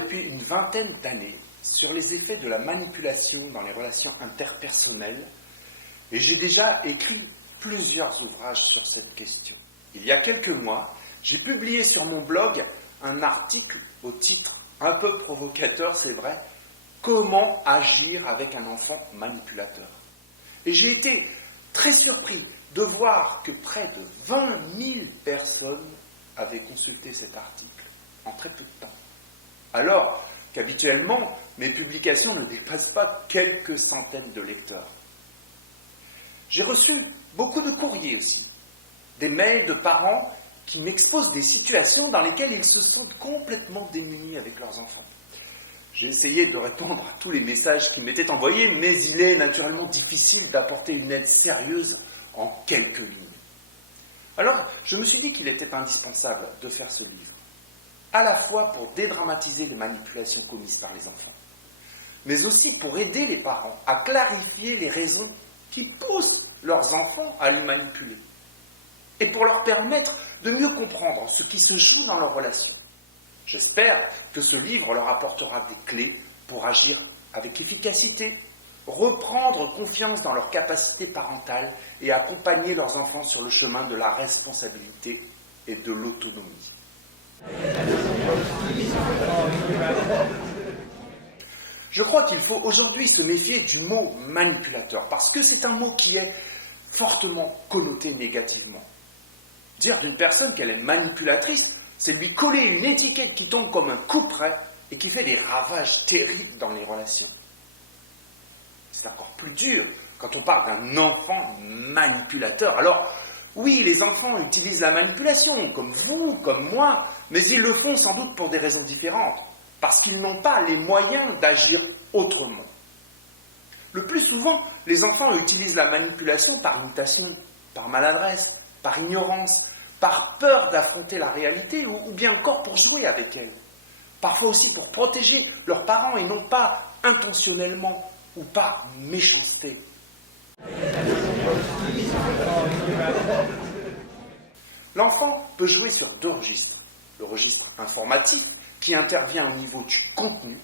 depuis une vingtaine d'années sur les effets de la manipulation dans les relations interpersonnelles et j'ai déjà écrit plusieurs ouvrages sur cette question. Il y a quelques mois, j'ai publié sur mon blog un article au titre un peu provocateur, c'est vrai, « Comment agir avec un enfant manipulateur ?» Et j'ai été très surpris de voir que près de 20 000 personnes avaient consulté cet article en très peu de temps. Alors qu'habituellement, mes publications ne dépassent pas quelques centaines de lecteurs. J'ai reçu beaucoup de courriers aussi, des mails de parents qui m'exposent des situations dans lesquelles ils se sentent complètement démunis avec leurs enfants. J'ai essayé de répondre à tous les messages qui m'étaient envoyés, mais il est naturellement difficile d'apporter une aide sérieuse en quelques lignes. Alors, je me suis dit qu'il était indispensable de faire ce livre, à la fois pour dédramatiser les manipulations commises par les enfants, mais aussi pour aider les parents à clarifier les raisons qui poussent leurs enfants à les manipuler, et pour leur permettre de mieux comprendre ce qui se joue dans leurs relations. J'espère que ce livre leur apportera des clés pour agir avec efficacité, reprendre confiance dans leurs capacités parentales et accompagner leurs enfants sur le chemin de la responsabilité et de l'autonomie. Je crois qu'il faut aujourd'hui se méfier du mot manipulateur, parce que c'est un mot qui est fortement connoté négativement. Dire d'une personne qu'elle est manipulatrice, c'est lui coller une étiquette qui tombe comme un couperet et qui fait des ravages terribles dans les relations. C'est encore plus dur quand on parle d'un enfant manipulateur. Alors, oui, les enfants utilisent la manipulation, comme vous, comme moi, mais ils le font sans doute pour des raisons différentes, parce qu'ils n'ont pas les moyens d'agir autrement. Le plus souvent, les enfants utilisent la manipulation par imitation, par maladresse, par ignorance, par peur d'affronter la réalité, ou bien encore pour jouer avec elle. Parfois aussi pour protéger leurs parents et non pas intentionnellement ou par méchanceté. L'enfant peut jouer sur deux registres. Le registre informatif, qui intervient au niveau du contenu.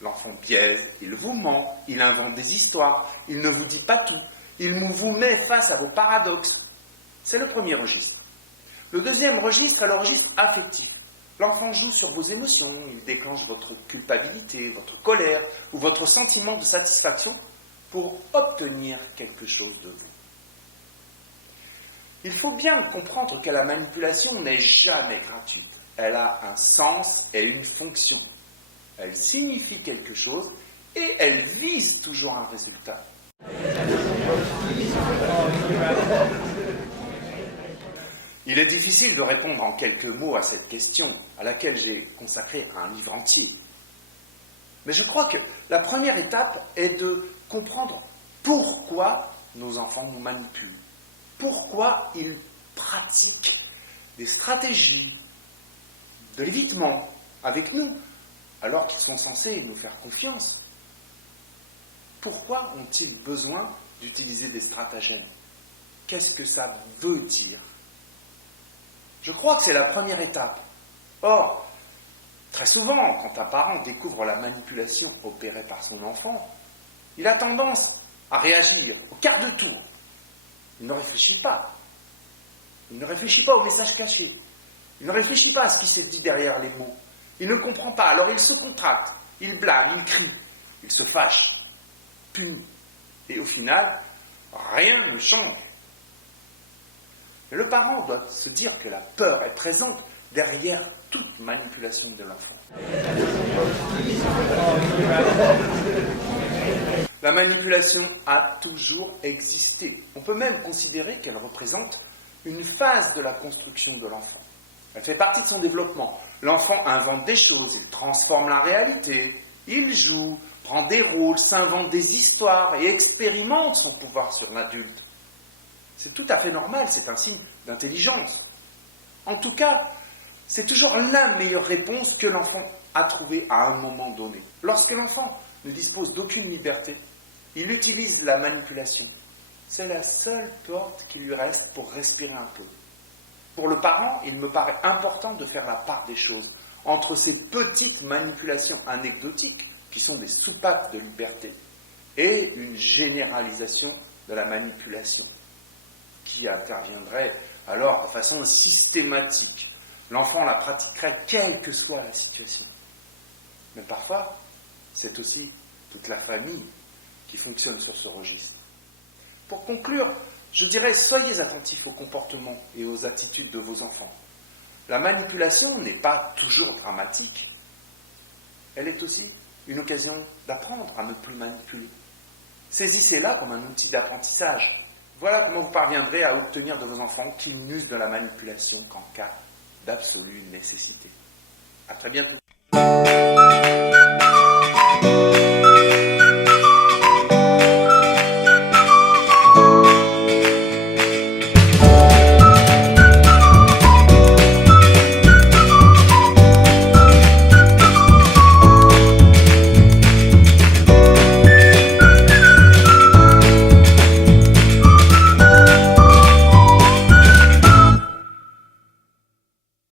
L'enfant biaise, il vous ment, il invente des histoires, il ne vous dit pas tout, il vous met face à vos paradoxes. C'est le premier registre. Le deuxième registre est le registre affectif. L'enfant joue sur vos émotions, il déclenche votre culpabilité, votre colère ou votre sentiment de satisfaction pour obtenir quelque chose de vous. Il faut bien comprendre que la manipulation n'est jamais gratuite. Elle a un sens et une fonction. Elle signifie quelque chose et elle vise toujours un résultat. Il est difficile de répondre en quelques mots à cette question, à laquelle j'ai consacré un livre entier. Mais je crois que la première étape est de comprendre pourquoi nos enfants nous manipulent, pourquoi ils pratiquent des stratégies de l'évitement avec nous, alors qu'ils sont censés nous faire confiance. Pourquoi ont-ils besoin d'utiliser des stratagèmes? Qu'est-ce que ça veut dire? Je crois que c'est la première étape. Or, très souvent, quand un parent découvre la manipulation opérée par son enfant, il a tendance à réagir au quart de tour. Il ne réfléchit pas. Il ne réfléchit pas au message caché. Il ne réfléchit pas à ce qui s'est dit derrière les mots. Il ne comprend pas, alors il se contracte, il blâme, il crie, il se fâche, punit. Et au final, rien ne change. Mais le parent doit se dire que la peur est présente derrière toute manipulation de l'enfant. La manipulation a toujours existé. On peut même considérer qu'elle représente une phase de la construction de l'enfant. Elle fait partie de son développement. L'enfant invente des choses, il transforme la réalité, il joue, prend des rôles, s'invente des histoires et expérimente son pouvoir sur l'adulte. C'est tout à fait normal, c'est un signe d'intelligence. En tout cas, c'est toujours la meilleure réponse que l'enfant a trouvée à un moment donné. Lorsque l'enfant ne dispose d'aucune liberté, il utilise la manipulation. C'est la seule porte qui lui reste pour respirer un peu. Pour le parent, il me paraît important de faire la part des choses entre ces petites manipulations anecdotiques, qui sont des soupapes de liberté, et une généralisation de la manipulation, qui interviendrait alors de façon systématique. L'enfant la pratiquerait quelle que soit la situation. Mais parfois, c'est aussi toute la famille qui fonctionne sur ce registre. Pour conclure, je dirais, soyez attentifs aux comportements et aux attitudes de vos enfants. La manipulation n'est pas toujours dramatique. Elle est aussi une occasion d'apprendre à ne plus manipuler. Saisissez-la comme un outil d'apprentissage. Voilà comment vous parviendrez à obtenir de vos enfants qu'ils n'usent de la manipulation qu'en cas d'absolue nécessité. À très bientôt.